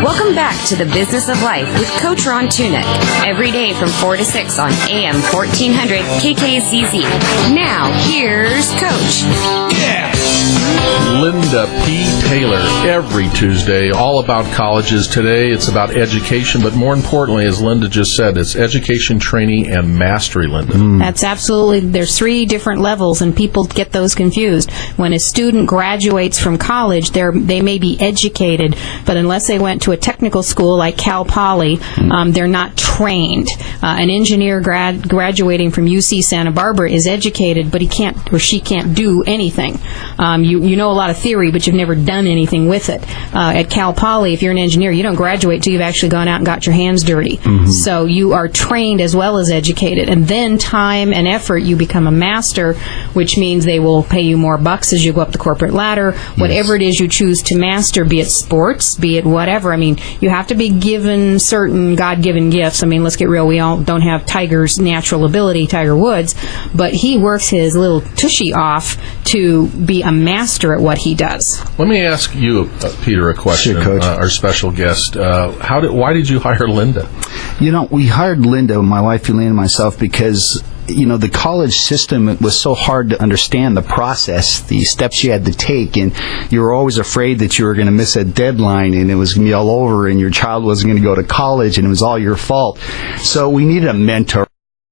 Welcome back to the Business of Life with Coach Ron Tunick. Every day from 4 to 6 on AM 1400 KKZZ. Now, here's Coach. Yeah! Linda P. Taylor, every Tuesday, all about colleges. Today, it's about education, but more importantly, as Linda just said, it's education, training, and mastery, Linda. That's absolutely, there's 3 different levels, and people get those confused. When a student graduates from college, they may be educated, but unless they went to a technical school like Cal Poly, they're not trained. An engineer graduating from UC Santa Barbara is educated, but he can't or she can't do anything. You know a lot of theory, but you've never done anything with it. At Cal Poly, if you're an engineer, you don't graduate until you've actually gone out and got your hands dirty. So you are trained as well as educated. And then time and effort, you become a master, which means they will pay you more bucks as you go up the corporate ladder. Whatever it is you choose to master, be it sports, be it whatever. I mean, you have to be given certain God-given gifts. I mean, let's get real. We all don't have Tiger's natural ability, Tiger Woods, but he works his little tushy off to be a master at what he does. Let me ask you, Peter, a question. Sure, Coach. Our special guest. Why did you hire Linda? We hired Linda, my wife Elaine and myself, because the college system was so hard to understand, the process, the steps you had to take, and you were always afraid that you were going to miss a deadline and it was going to be all over and your child wasn't going to go to college and it was all your fault. So we needed a mentor.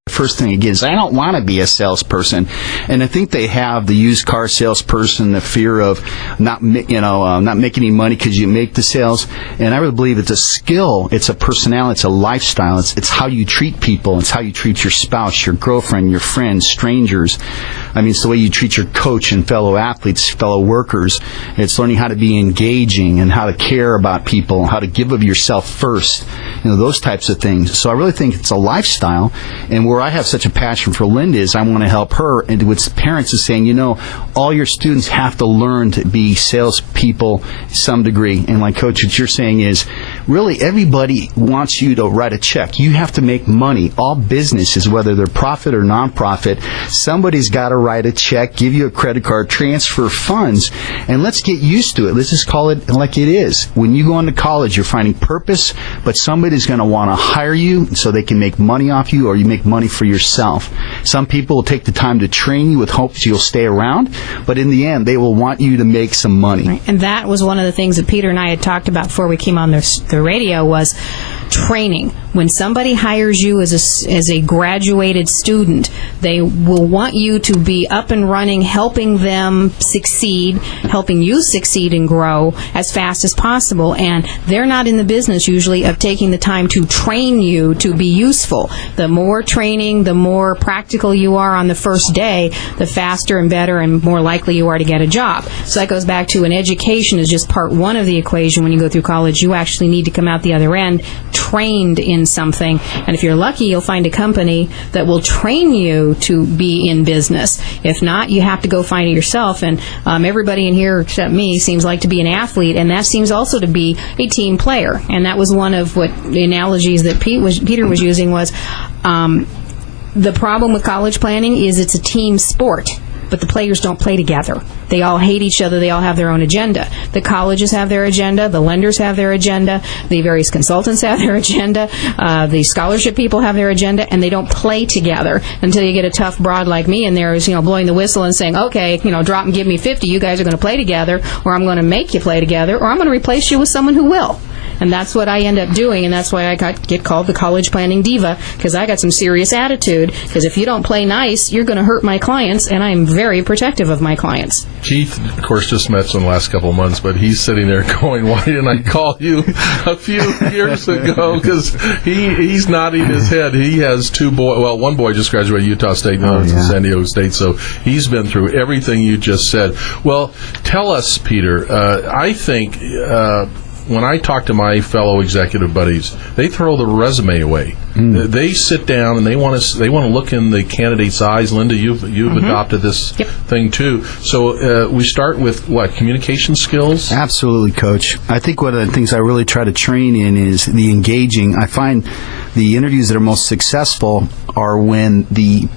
First thing again is I don't want to be a salesperson, and I think they have the used car salesperson, the fear of not making any money because you make the sales. And I really believe it's a skill, it's a personality, it's a lifestyle. It's how you treat people, it's how you treat your spouse, your girlfriend, your friends, strangers. I mean, it's the way you treat your coach and fellow athletes, fellow workers. It's learning how to be engaging and how to care about people, how to give of yourself first, those types of things. So I really think it's a lifestyle, and where I have such a passion for Linda is I want to help her, and with parents is saying, all your students have to learn to be salespeople to some degree. And like Coach, what you're saying is, really everybody wants you to write a check. You have to make money. All businesses, whether they're profit or non-profit, somebody's got to write a check, give you a credit card, transfer funds, and let's get used to it. Let's just call it like it is. When you go into college, you're finding purpose, but somebody's going to want to hire you so they can make money off you, or you make money for yourself. Some people will take the time to train you with hopes you'll stay around, but in the end, they will want you to make some money. Right. And that was one of the things that Peter and I had talked about before we came on the radio was training. When somebody hires you as a graduated student, they will want you to be up and running, helping them succeed, helping you succeed and grow as fast as possible. And they're not in the business usually of taking the time to train you to be useful. The more training, the more practical you are on the first day, the faster and better and more likely you are to get a job. So that goes back to an education is just part one of the equation. When you go through college, you actually need to come out the other end trained in something, and if you're lucky, you'll find a company that will train you to be in business. If not, you have to go find it yourself, and everybody in here except me seems like to be an athlete, and that seems also to be a team player, and that was one of what the analogies that Peter was using was the problem with college planning is it's a team sport, but the players don't play together. They all hate each other. They all have their own agenda. The colleges have their agenda. The lenders have their agenda. The various consultants have their agenda. The scholarship people have their agenda, and they don't play together until you get a tough broad like me in there, blowing the whistle and saying, okay, drop and give me 50. You guys are going to play together, or I'm going to make you play together, or I'm going to replace you with someone who will. And that's what I end up doing, and that's why I get called the college planning diva, because I got some serious attitude, because if you don't play nice, you're going to hurt my clients, and I'm very protective of my clients. Keith, of course, just met in the last couple of months, but he's sitting there going, why didn't I call you a few years ago? Because he's nodding his head. He has 2 boys. Well, one boy just graduated Utah State, now it's in San Diego State, so he's been through everything you just said. Well, tell us, Peter, I think when I talk to my fellow executive buddies, they throw the resume away. They sit down and they want to look in the candidate's eyes. Linda, you've adopted this thing too. So we start with what, communication skills? Absolutely, Coach. I think one of the things I really try to train in is the engaging. I find the interviews that are most successful are when the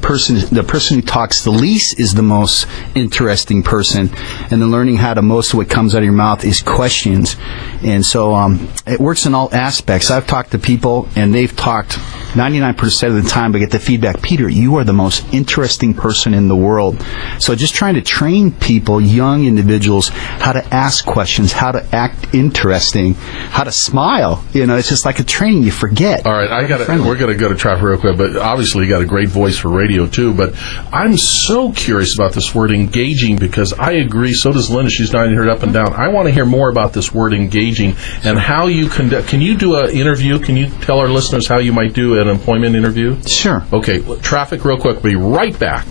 person who talks the least is the most interesting person, and then learning how to, most of what comes out of your mouth is questions. And so it works in all aspects. I've talked to people, and they've talked 99% of the time, but get the feedback, Peter, you are the most interesting person in the world. So just trying to train people, young individuals, how to ask questions, how to act interesting, how to smile. It's just like a training you forget. All right, we're going to go to traffic real quick, but obviously you got a great voice for radio too. But I'm so curious about this word engaging, because I agree, so does Linda. She's nodding her up and down. I want to hear more about this word engaging and how you conduct. Can you do an interview? Can you tell our listeners how you might do an employment interview? Sure. Okay, traffic real quick. Be right back.